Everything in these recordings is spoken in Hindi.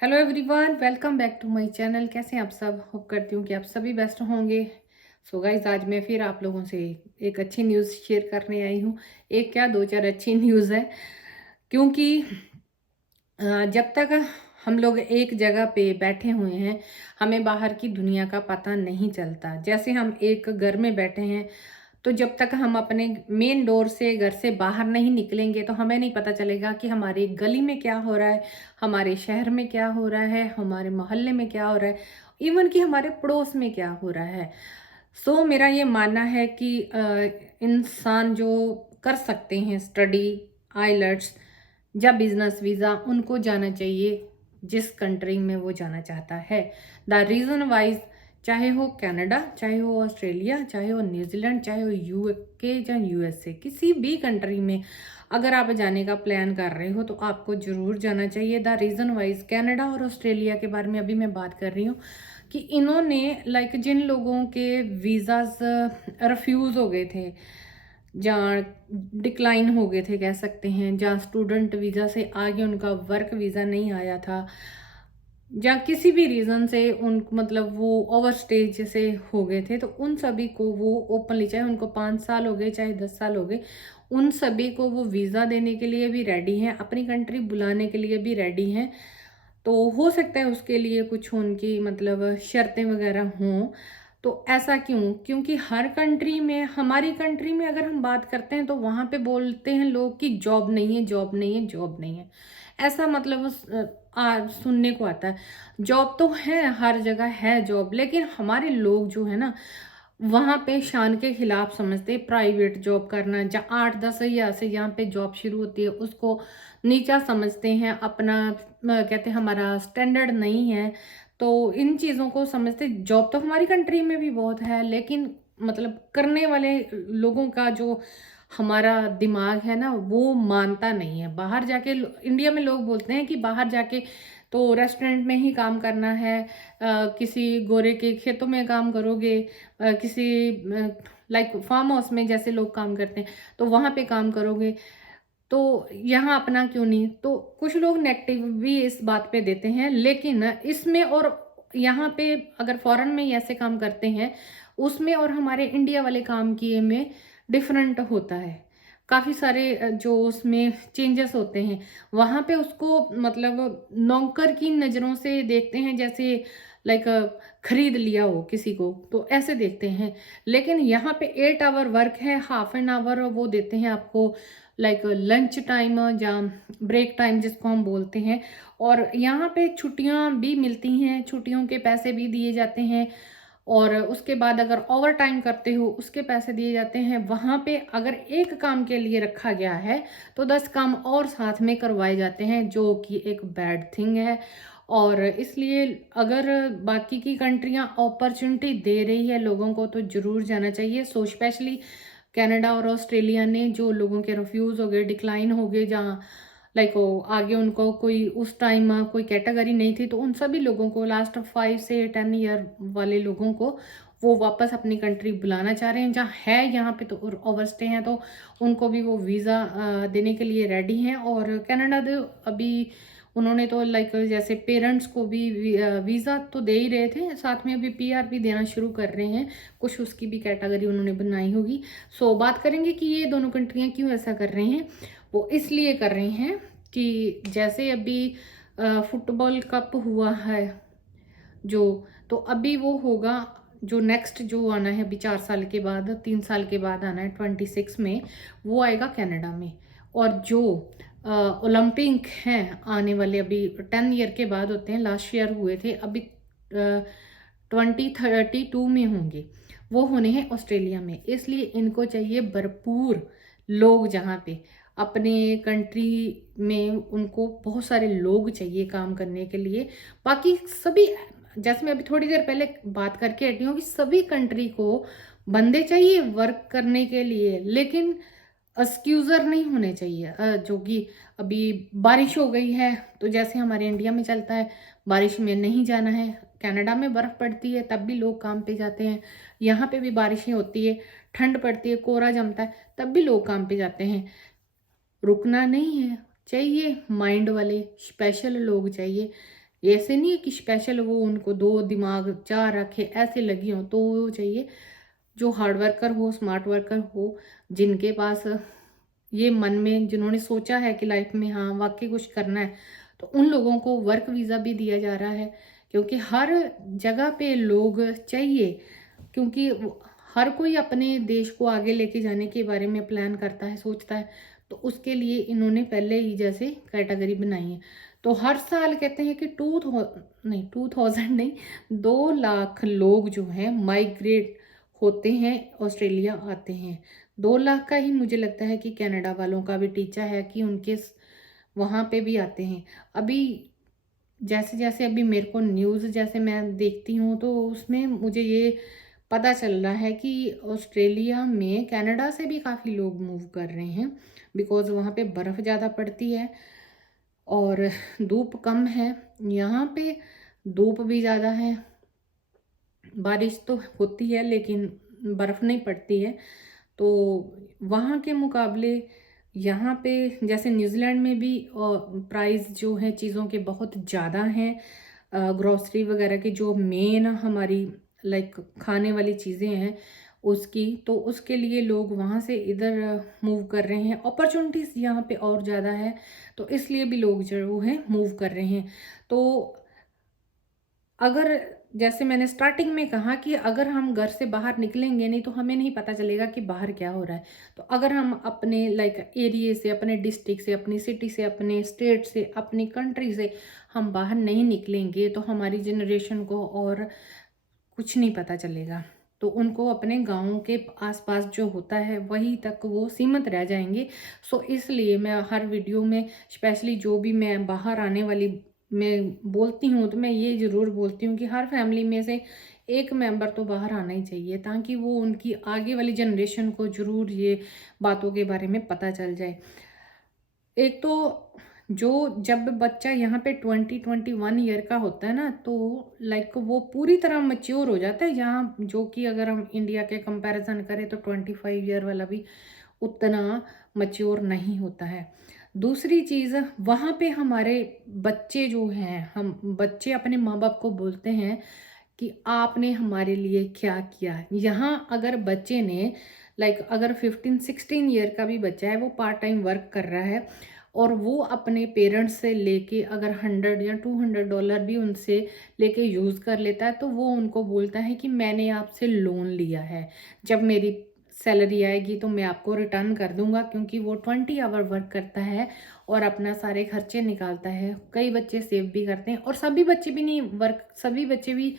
Hello everyone, welcome back to my channel. कैसे हैं आप सब? होप करती हूँ कि आप सभी बेस्ट होंगे। सो गाइज, आज मैं फिर आप लोगों से एक अच्छी न्यूज़ शेयर करने आई हूँ। एक क्या, दो चार अच्छी न्यूज़ है। क्योंकि जब तक हम लोग एक जगह पे बैठे हुए हैं, हमें बाहर की दुनिया का पता नहीं चलता। जैसे हम एक घर में बैठे हैं, तो जब तक हम अपने मेन डोर से घर से बाहर नहीं निकलेंगे तो हमें नहीं पता चलेगा कि हमारी गली में क्या हो रहा है, हमारे शहर में क्या हो रहा है, हमारे मोहल्ले में क्या हो रहा है, इवन कि हमारे पड़ोस में क्या हो रहा है। सो मेरा ये मानना है कि इंसान जो कर सकते हैं स्टडी, आइलट्स या बिजनेस वीज़ा, उनको जाना चाहिए जिस कंट्री में वो जाना चाहता है। द रीज़न वाइज, चाहे हो कनाडा, चाहे हो ऑस्ट्रेलिया, चाहे हो न्यूजीलैंड, चाहे हो यूके या यूएसए, किसी भी कंट्री में अगर आप जाने का प्लान कर रहे हो तो आपको ज़रूर जाना चाहिए। द रीज़न वाइज, कनाडा और ऑस्ट्रेलिया के बारे में अभी मैं बात कर रही हूँ कि इन्होंने जिन लोगों के वीज़ाज रिफ्यूज़ हो गए थे, जहाँ डिक्लाइन हो गए थे कह सकते हैं, जहाँ स्टूडेंट वीज़ा से आगे उनका वर्क वीज़ा नहीं आया था, या किसी भी रीज़न से उन वो ओवर स्टेज से हो गए थे, तो उन सभी को वो ओपनली, चाहे उनको 5 साल हो गए चाहे 10 साल हो गए, उन सभी को वो वीज़ा देने के लिए भी रेडी हैं, अपनी कंट्री बुलाने के लिए भी रेडी हैं। तो हो सकता है उसके लिए कुछ उनकी शर्तें वगैरह हों। तो ऐसा क्यों? क्योंकि हर कंट्री में, हमारी कंट्री में अगर हम बात करते हैं तो वहाँ पे बोलते हैं लोग कि जॉब नहीं है, जॉब नहीं है, जॉब नहीं है। ऐसा सुनने को आता है। जॉब तो है, हर जगह है जॉब, लेकिन हमारे लोग जो है ना, वहाँ पे शान के खिलाफ समझते हैं प्राइवेट जॉब करना, जहाँ 8-10 हज़ार से यहाँ पे जॉब शुरू होती है उसको नीचा समझते हैं। अपना कहते हैं हमारा स्टैंडर्ड नहीं है, तो इन चीज़ों को समझते। जॉब तो हमारी कंट्री में भी बहुत है, लेकिन करने वाले लोगों का जो हमारा दिमाग है ना, वो मानता नहीं है। बाहर जाके इंडिया में लोग बोलते हैं कि बाहर जाके तो रेस्टोरेंट में ही काम करना है, किसी गोरे के खेतों में काम करोगे, किसी फार्म हाउस में जैसे लोग काम करते हैं तो वहाँ पे काम करोगे, तो यहाँ अपना क्यों नहीं? तो कुछ लोग नेगेटिव भी इस बात पे देते हैं, लेकिन इसमें और यहाँ पे अगर फॉरेन में ही ऐसे काम करते हैं, उसमें और हमारे इंडिया वाले काम किए में डिफरेंट होता है। काफ़ी सारे जो उसमें चेंजेस होते हैं। वहाँ पे उसको नौकर की नज़रों से देखते हैं, जैसे लाइक खरीद लिया हो किसी को, तो ऐसे देखते हैं। लेकिन यहाँ पे 8 आवर वर्क है, हाफ एन आवर वो देते हैं आपको लंच टाइम या ब्रेक टाइम जिसको हम बोलते हैं। और यहाँ पे छुट्टियाँ भी मिलती हैं, छुट्टियों के पैसे भी दिए जाते हैं, और उसके बाद अगर ओवर टाइम करते हो उसके पैसे दिए जाते हैं। वहाँ पे अगर एक काम के लिए रखा गया है तो 10 काम और साथ में करवाए जाते हैं, जो कि एक बैड थिंग है। और इसलिए अगर बाकी की कंट्रियाँ अपॉर्चुनिटी दे रही है लोगों को तो ज़रूर जाना चाहिए। सो स्पेशली कनाडा और ऑस्ट्रेलिया ने जो लोगों के रिफ्यूज़ हो गए, डिक्लाइन हो गए, जहाँ वो आगे उनको कोई उस टाइम कोई कैटेगरी नहीं थी, तो उन सभी लोगों को, लास्ट 5 से 10 ईयर वाले लोगों को वो वापस अपनी कंट्री बुलाना चाह रहे हैं। जहाँ है यहाँ पे तो ओवरस्टे हैं, तो उनको भी वो वीज़ा देने के लिए रेडी हैं। और कनाडा तो अभी उन्होंने तो जैसे पेरेंट्स को भी वीज़ा तो दे ही रहे थे, साथ में अभी पीआर भी देना शुरू कर रहे हैं। कुछ उसकी भी कैटेगरी उन्होंने बनाई होगी। सो बात करेंगे कि ये दोनों कंट्रियाँ क्यों ऐसा कर रहे हैं। वो इसलिए कर रहे हैं कि जैसे अभी फुटबॉल कप हुआ है जो, तो अभी वो होगा, जो नेक्स्ट जो आना है अभी 4 साल के बाद, 3 साल के बाद आना है 26 में, वो आएगा कनाडा में। और जो ओलंपिक हैं आने वाले, अभी 10 ईयर के बाद होते हैं, लास्ट ईयर हुए थे, अभी 2032 में होंगे, वो होने हैं ऑस्ट्रेलिया में। इसलिए इनको चाहिए भरपूर लोग, जहाँ पे अपने कंट्री में उनको बहुत सारे लोग चाहिए काम करने के लिए। बाकी सभी, जैसे मैं अभी थोड़ी देर पहले बात करके हटी हूँ कि सभी कंट्री को बंदे चाहिए वर्क करने के लिए, लेकिन एक्सक्यूज़र नहीं होने चाहिए। जो कि अभी बारिश हो गई है तो जैसे हमारे इंडिया में चलता है, बारिश में नहीं जाना है। कनाडा में बर्फ़ पड़ती है तब भी लोग काम पे जाते हैं, यहाँ पे भी बारिशें होती है, ठंड पड़ती है, कोहरा जमता है, तब भी लोग काम पे जाते हैं। रुकना नहीं है, चाहिए माइंड वाले स्पेशल लोग चाहिए, ऐसे नहीं है कि स्पेशल वो उनको 2 दिमाग 4 आँखें ऐसे लगी हों, तो वो चाहिए जो हार्ड वर्कर हो, स्मार्ट वर्कर हो, जिनके पास ये मन में जिन्होंने सोचा है कि लाइफ में हाँ, वाक़ई कुछ करना है, तो उन लोगों को वर्क वीज़ा भी दिया जा रहा है। क्योंकि हर जगह पे लोग चाहिए, क्योंकि हर कोई अपने देश को आगे लेके जाने के बारे में प्लान करता है, सोचता है, तो उसके लिए इन्होंने पहले ही जैसे कैटेगरी बनाई है। तो हर साल कहते हैं कि 2000 नहीं, 2 लाख लोग जो हैं माइग्रेट होते हैं, ऑस्ट्रेलिया आते हैं। 2 लाख का ही मुझे लगता है कि कनाडा वालों का भी टीचा है कि उनके वहाँ पे भी आते हैं। अभी जैसे-जैसे अभी मेरे को न्यूज़ जैसे मैं देखती हूँ, तो उसमें मुझे ये पता चल रहा है कि ऑस्ट्रेलिया में कनाडा से भी काफ़ी लोग मूव कर रहे हैं, बिकॉज़ वहाँ पे बर्फ़ ज़्यादा पड़ती है और धूप कम है। यहाँ पे धूप भी ज़्यादा है, बारिश तो होती है लेकिन बर्फ़ नहीं पड़ती है। तो वहाँ के मुकाबले यहाँ पे जैसे न्यूज़ीलैंड में भी प्राइस जो है चीज़ों के बहुत ज़्यादा हैं। ग्रोसरी वगैरह की जो मेन हमारी लाइक खाने वाली चीज़ें हैं उसकी, तो उसके लिए लोग वहाँ से इधर मूव कर रहे हैं। अपॉर्चुनिटीज़ यहाँ पे और ज़्यादा है, तो इसलिए भी लोग जो है मूव कर रहे हैं। तो अगर जैसे मैंने स्टार्टिंग में कहा कि अगर हम घर से बाहर निकलेंगे नहीं, तो हमें नहीं पता चलेगा कि बाहर क्या हो रहा है। तो अगर हम अपने लाइक एरिया से, अपने डिस्ट्रिक्ट से, अपनी सिटी से, अपने स्टेट से, अपनी कंट्री से हम बाहर नहीं निकलेंगे, तो हमारी जनरेशन को और कुछ नहीं पता चलेगा। तो उनको अपने गाँव के आस-पास जो होता है वहीं तक वो सीमित रह जाएँगे। सो इसलिए मैं हर वीडियो में स्पेशली जो भी मैं बाहर आने वाली मैं बोलती हूँ, तो मैं ये ज़रूर बोलती हूँ कि हर फैमिली में से एक मेंबर तो बाहर आना ही चाहिए, ताकि वो उनकी आगे वाली जनरेशन को ज़रूर ये बातों के बारे में पता चल जाए। एक तो जो जब बच्चा यहाँ पे 20-21 ईयर का होता है ना, तो लाइक वो पूरी तरह मैच्योर हो जाता है यहाँ, जो कि अगर हम इंडिया के कंपैरिजन करें तो 25 ईयर वाला भी उतना मैच्योर नहीं होता है। दूसरी चीज़, वहाँ पे हमारे बच्चे जो हैं, हम बच्चे अपने माँ बाप को बोलते हैं कि आपने हमारे लिए क्या किया। यहाँ अगर बच्चे ने लाइक अगर 15-16 ईयर का भी बच्चा है, वो पार्ट टाइम वर्क कर रहा है और वो अपने पेरेंट्स से लेके अगर 100 या $200 भी उनसे लेके यूज़ कर लेता है, तो वो उनको बोलता है कि मैंने आपसे लोन लिया है, जब मेरी सैलरी आएगी तो मैं आपको रिटर्न कर दूंगा। क्योंकि वो 20 आवर वर्क करता है और अपना सारे खर्चे निकालता है। कई बच्चे सेव भी करते हैं, और सभी बच्चे भी नहीं वर्क, सभी बच्चे भी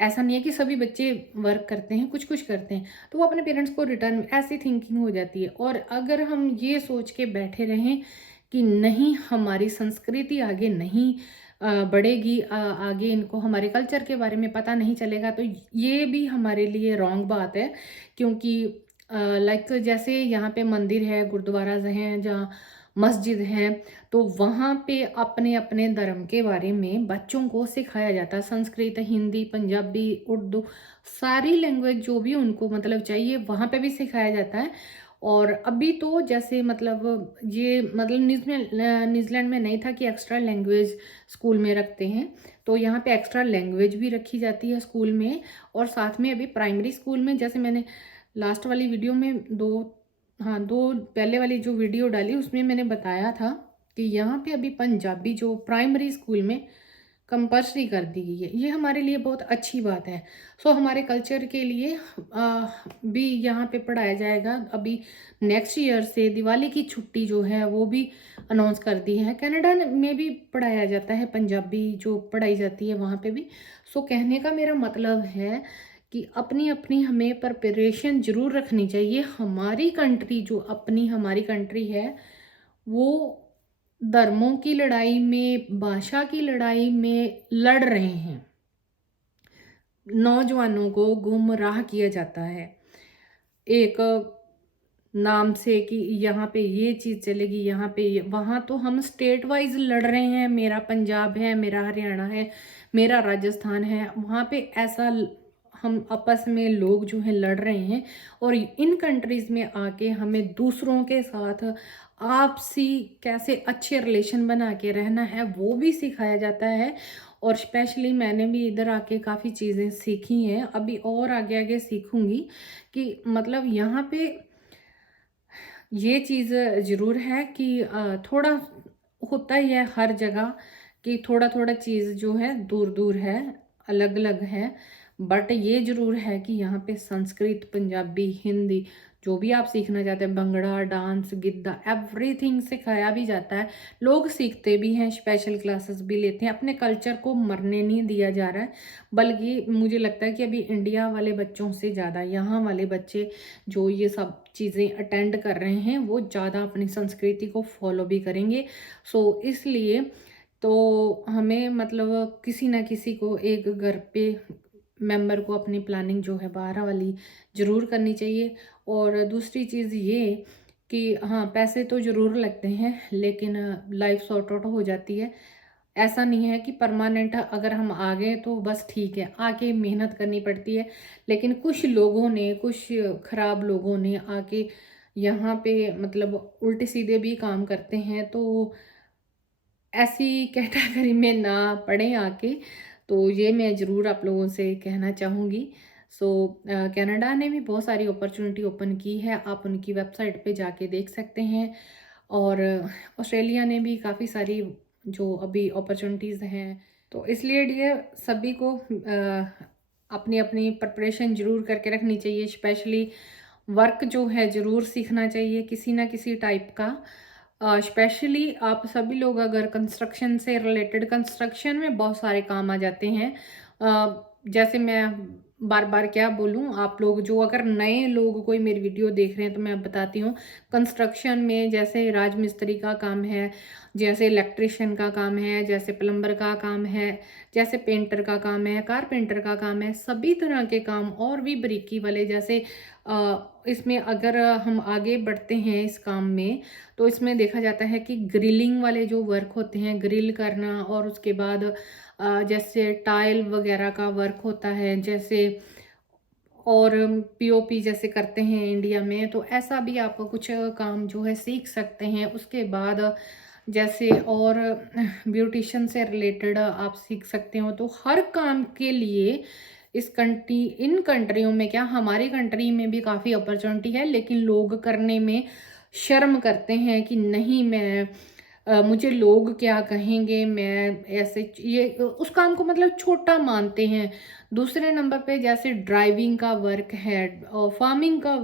ऐसा नहीं है कि सभी बच्चे वर्क करते हैं, कुछ कुछ करते हैं, तो वो अपने पेरेंट्स को रिटर्न, ऐसी थिंकिंग हो जाती है। और अगर हम ये सोच के बैठे रहें कि नहीं, हमारी संस्कृति आगे नहीं बढ़ेगी, आगे इनको हमारे कल्चर के बारे में पता नहीं चलेगा, तो ये भी हमारे लिए रॉन्ग बात है। क्योंकि लाइक जैसे यहाँ पे मंदिर है, गुरुद्वाराज हैं, जहाँ मस्जिद हैं, तो वहाँ पे अपने अपने धर्म के बारे में बच्चों को सिखाया जाता है। संस्कृत, हिंदी, पंजाबी, उर्दू, सारी लैंग्वेज जो भी उनको मतलब चाहिए वहाँ पे भी सिखाया जाता है। और अभी तो जैसे मतलब ये मतलब न्यूजीलैंड में नहीं था कि एक्स्ट्रा लैंग्वेज स्कूल में रखते हैं, तो यहाँ पे एक्स्ट्रा लैंग्वेज भी रखी जाती है स्कूल में। और साथ में अभी प्राइमरी स्कूल में, जैसे मैंने लास्ट वाली वीडियो में दो पहले वाली जो वीडियो डाली उसमें मैंने बताया था कि यहाँ पे अभी पंजाबी जो प्राइमरी स्कूल में कंपल्सरी कर दी गई है। ये हमारे लिए बहुत अच्छी बात है। सो हमारे कल्चर के लिए भी यहाँ पे पढ़ाया जाएगा। अभी नेक्स्ट ईयर से दिवाली की छुट्टी जो है वो भी अनाउंस कर दी है। कनाडा में भी पढ़ाया जाता है, पंजाबी जो पढ़ाई जाती है वहाँ पे भी। सो कहने का मेरा मतलब है कि अपनी अपनी हमें प्रिपरेशन ज़रूर रखनी चाहिए। हमारी कंट्री जो अपनी हमारी कंट्री है, वो धर्मों की लड़ाई में, भाषा की लड़ाई में लड़ रहे हैं। नौजवानों को गुमराह किया जाता है एक नाम से कि यहाँ पे ये चीज़ चलेगी, यहाँ पे ये, वहाँ तो हम स्टेट वाइज लड़ रहे हैं। मेरा पंजाब है, मेरा हरियाणा है, मेरा राजस्थान है, वहाँ पे ऐसा हम आपस में लोग जो हैं लड़ रहे हैं। और इन कंट्रीज़ में आके हमें दूसरों के साथ आपसी कैसे अच्छे रिलेशन बना के रहना है वो भी सिखाया जाता है। और स्पेशली मैंने भी इधर आके काफ़ी चीज़ें सीखी हैं, अभी और आगे आगे सीखूंगी कि मतलब यहाँ पे ये चीज़ ज़रूर है कि थोड़ा होता ही है हर जगह कि थोड़ा थोड़ा चीज़ जो है दूर दूर है, अलग अलग है। बट ये ज़रूर है कि यहाँ पे संस्कृत, पंजाबी, हिंदी जो भी आप सीखना चाहते हैं, भंगड़ा, डांस, गिद्धा, एवरीथिंग सिखाया भी जाता है। लोग सीखते भी हैं, स्पेशल क्लासेस भी लेते हैं। अपने कल्चर को मरने नहीं दिया जा रहा है, बल्कि मुझे लगता है कि अभी इंडिया वाले बच्चों से ज़्यादा यहाँ वाले बच्चे जो ये सब चीज़ें अटेंड कर रहे हैं वो ज़्यादा अपनी संस्कृति को फॉलो भी करेंगे। सो इसलिए तो हमें मतलब किसी ना किसी को एक घर पे मेंबर को अपनी प्लानिंग जो है बाहर वाली ज़रूर करनी चाहिए। और दूसरी चीज़ ये कि हाँ, पैसे तो ज़रूर लगते हैं लेकिन लाइफ सॉर्ट आउट हो जाती है। ऐसा नहीं है कि परमानेंट अगर हम आ गए तो बस ठीक है, आके मेहनत करनी पड़ती है। लेकिन कुछ लोगों ने, कुछ खराब लोगों ने आके यहाँ पे मतलब उल्टे सीधे भी काम करते हैं, तो ऐसी कैटेगरी में ना पड़े आके। तो ये मैं ज़रूर आप लोगों से कहना चाहूँगी। सो कनाडा ने भी बहुत सारी अपॉर्चुनिटी ओपन की है, आप उनकी वेबसाइट पे जाके देख सकते हैं। और ऑस्ट्रेलिया ने भी काफ़ी सारी जो अभी अपॉर्चुनिटीज़ हैं, तो इसलिए डियर सभी को अपनी अपनी प्रिपरेशन ज़रूर करके रखनी चाहिए। स्पेशली वर्क जो है ज़रूर सीखना चाहिए किसी ना किसी टाइप का। स्पेशली आप सभी लोग अगर कंस्ट्रक्शन से रिलेटेड, कंस्ट्रक्शन में बहुत सारे काम आ जाते हैं। जैसे मैं बार बार क्या बोलूं, आप लोग जो अगर नए लोग कोई मेरी वीडियो देख रहे हैं तो मैं बताती हूँ। कंस्ट्रक्शन में जैसे राजमिस्त्री का काम है, जैसे इलेक्ट्रिशियन का काम है, जैसे प्लम्बर का काम है, जैसे पेंटर का काम है, कारपेंटर का काम है, सभी तरह के काम और भी बारीकी वाले। जैसे इसमें अगर हम आगे बढ़ते हैं इस काम में, तो इसमें देखा जाता है कि ग्रिलिंग वाले जो वर्क होते हैं, ग्रिल करना, और उसके बाद जैसे टाइल वगैरह का वर्क होता है, जैसे और पीओपी जैसे करते हैं इंडिया में, तो ऐसा भी आप कुछ काम जो है सीख सकते हैं। उसके बाद जैसे और ब्यूटिशियन से रिलेटेड आप सीख सकते हो। तो हर काम के लिए इन कंट्रियों में, क्या हमारी कंट्री में भी काफ़ी अपॉर्चुनिटी है, लेकिन लोग करने में शर्म करते हैं कि नहीं, मैं मुझे लोग क्या कहेंगे, मैं ऐसे ये उस काम को मतलब छोटा मानते हैं। दूसरे नंबर पे जैसे ड्राइविंग का वर्क है और फार्मिंग का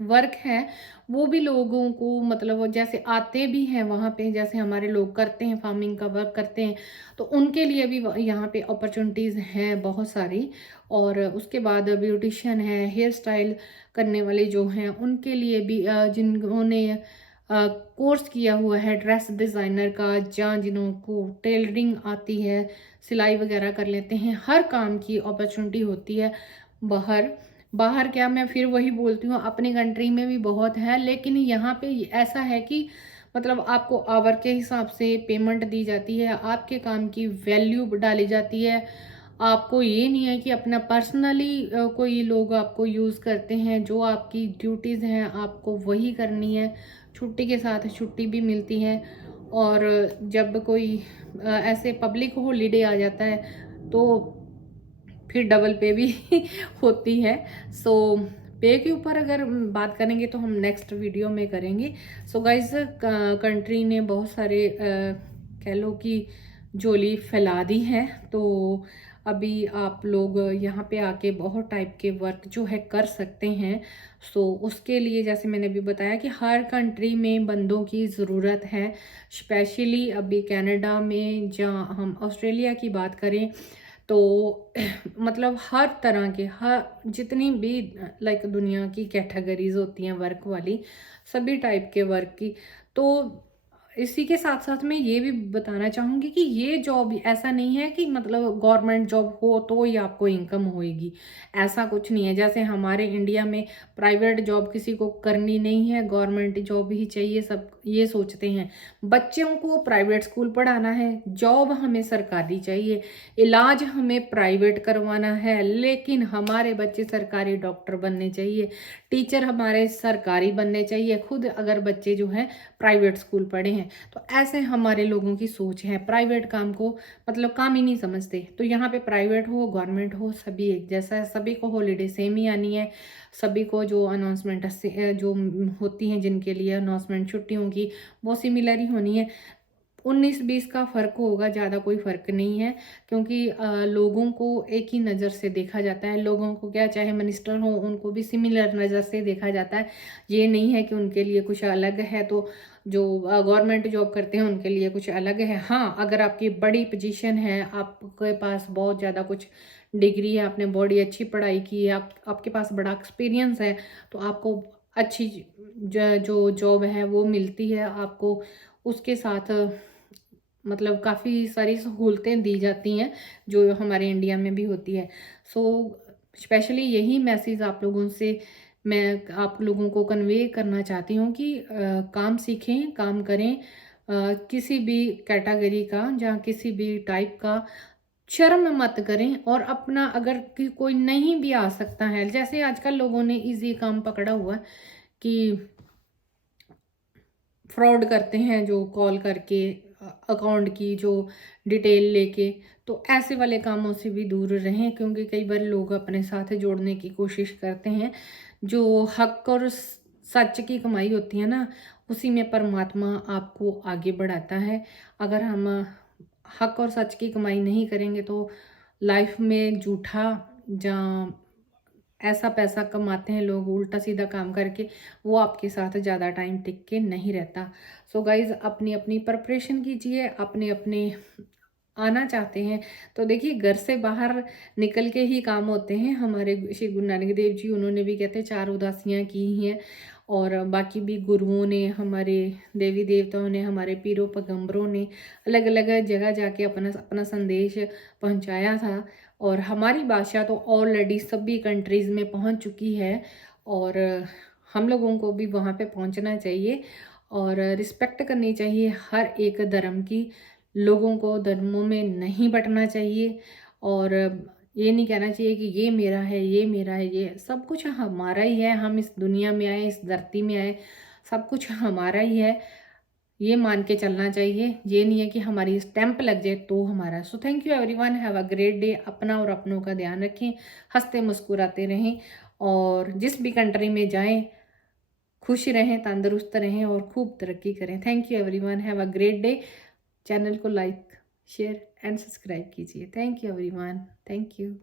वर्क है, वो भी लोगों को मतलब वो जैसे आते भी हैं वहाँ पे, जैसे हमारे लोग करते हैं, फार्मिंग का वर्क करते हैं, तो उनके लिए भी यहाँ पे अपॉर्चुनिटीज़ हैं बहुत सारी। और उसके बाद ब्यूटिशियन है, हेयर स्टाइल करने वाले जो हैं उनके लिए भी जिन्होंने कोर्स किया हुआ है ड्रेस डिज़ाइनर का, या जिन्हों को टेलरिंग आती है, सिलाई वगैरह कर लेते हैं, हर काम की अपॉर्चुनिटी होती है बाहर। बाहर क्या, मैं फिर वही बोलती हूँ, अपनी कंट्री में भी बहुत है, लेकिन यहाँ पे ऐसा है कि मतलब आपको आवर के हिसाब से पेमेंट दी जाती है, आपके काम की वैल्यू डाली जाती है। आपको ये नहीं है कि अपना पर्सनली कोई लोग आपको यूज़ करते हैं। जो आपकी ड्यूटीज़ हैं आपको वही करनी है, छुट्टी के साथ छुट्टी भी मिलती है। और जब कोई ऐसे पब्लिक हॉलीडे आ जाता है तो फिर डबल पे भी होती है। सो पे के ऊपर अगर बात करेंगे तो हम नेक्स्ट वीडियो में करेंगे। सो गाइज, कंट्री ने बहुत सारे कह लो कि झोली फैला दी है, तो अभी आप लोग यहाँ पे आके बहुत टाइप के वर्क जो है कर सकते हैं। सो उसके लिए जैसे मैंने भी बताया कि हर कंट्री में बंदों की ज़रूरत है। स्पेशली अभी कनाडा में, जहाँ हम ऑस्ट्रेलिया की बात करें तो मतलब हर तरह के, हर जितनी भी लाइक दुनिया की कैटेगरीज होती हैं वर्क वाली, सभी टाइप के वर्क की। तो इसी के साथ साथ मैं ये भी बताना चाहूँगी कि ये जॉब ऐसा नहीं है कि मतलब गवर्नमेंट जॉब हो तो ही आपको इनकम होएगी, ऐसा कुछ नहीं है। जैसे हमारे इंडिया में प्राइवेट जॉब किसी को करनी नहीं है, गवर्नमेंट जॉब ही चाहिए सब, ये सोचते हैं। बच्चों को प्राइवेट स्कूल पढ़ाना है, जॉब हमें सरकारी चाहिए, इलाज हमें प्राइवेट करवाना है, लेकिन हमारे बच्चे सरकारी डॉक्टर बनने चाहिए, टीचर हमारे सरकारी बनने चाहिए, खुद अगर बच्चे जो हैं प्राइवेट स्कूल पढ़े हैं। तो ऐसे हमारे लोगों की सोच है, प्राइवेट काम को मतलब काम ही नहीं समझते। तो यहाँ पे प्राइवेट हो गवर्नमेंट हो सभी एक जैसा है, सभी को हॉलीडे सेम ही आनी है, सभी को जो अनाउंसमेंट जो होती हैं जिनके लिए अनाउंसमेंट छुट्टियों की वो सिमिलर ही होनी है। 19-20 का फ़र्क होगा, ज़्यादा कोई फ़र्क नहीं है, क्योंकि लोगों को एक ही नज़र से देखा जाता है। लोगों को क्या, चाहे मिनिस्टर हो उनको भी सिमिलर नज़र से देखा जाता है। ये नहीं है कि उनके लिए कुछ अलग है, तो जो गवर्नमेंट जॉब करते हैं उनके लिए कुछ अलग है। हाँ, अगर आपकी बड़ी पोजीशन है, आपके पास बहुत ज़्यादा कुछ डिग्री है, आपने बड़ी अच्छी पढ़ाई की है, आपके पास बड़ा एक्सपीरियंस है, तो आपको अच्छी जो जॉब है वो मिलती है। आपको उसके साथ मतलब काफ़ी सारी सहूलतें दी जाती हैं जो हमारे इंडिया में भी होती है। सो स्पेशली यही मैसेज आप लोगों से मैं आप लोगों को कन्वे करना चाहती हूँ कि काम सीखें, काम करें, किसी भी कैटेगरी का या किसी भी टाइप का शर्म मत करें। और अपना अगर कोई नहीं भी आ सकता है, जैसे आजकल लोगों ने इजी काम पकड़ा हुआ है कि फ्रॉड करते हैं, जो कॉल करके अकाउंट की जो डिटेल लेके, तो ऐसे वाले कामों से भी दूर रहें, क्योंकि कई बार लोग अपने साथ जोड़ने की कोशिश करते हैं। जो हक और सच की कमाई होती है ना, उसी में परमात्मा आपको आगे बढ़ाता है। अगर हम हक और सच की कमाई नहीं करेंगे तो लाइफ में झूठा या ऐसा पैसा कमाते हैं लोग उल्टा सीधा काम करके, वो आपके साथ ज़्यादा टाइम टिक के नहीं रहता। सो गाइज़, अपनी अपनी प्रिपरेशन कीजिए, अपने अपने आना चाहते हैं तो देखिए घर से बाहर निकल के ही काम होते हैं। हमारे श्री गुरु नानक देव जी, उन्होंने भी कहते हैं 4 उदासियाँ की हैं, और बाकी भी गुरुओं ने, हमारे देवी देवताओं ने, हमारे पीरों पैगंबरों ने अलग अलग जगह जाके अपना अपना संदेश पहुंचाया था। और हमारी भाषा तो ऑलरेडी सभी कंट्रीज़ में पहुंच चुकी है, और हम लोगों को भी वहाँ पे पहुंचना चाहिए और रिस्पेक्ट करनी चाहिए हर एक धर्म की। लोगों को धर्मों में नहीं बँटना चाहिए, और ये नहीं कहना चाहिए कि ये मेरा है, ये मेरा है, ये सब कुछ हमारा ही है। हम इस दुनिया में आए, इस धरती में आए, सब कुछ हमारा ही है, ये मान के चलना चाहिए। ये नहीं है कि हमारी स्टैंप लग जाए तो हमारा। So thank you everyone, have a great day. अपना और अपनों का ध्यान रखें, हंसते मुस्कुराते रहें, और जिस भी कंट्री में जाएं खुश रहें, तंदुरुस्त रहें और खूब तरक्की करें। Thank you everyone, have a great day. Channel को लाइक, शेयर एंड सब्सक्राइब कीजिए। Thank you everyone, thank you.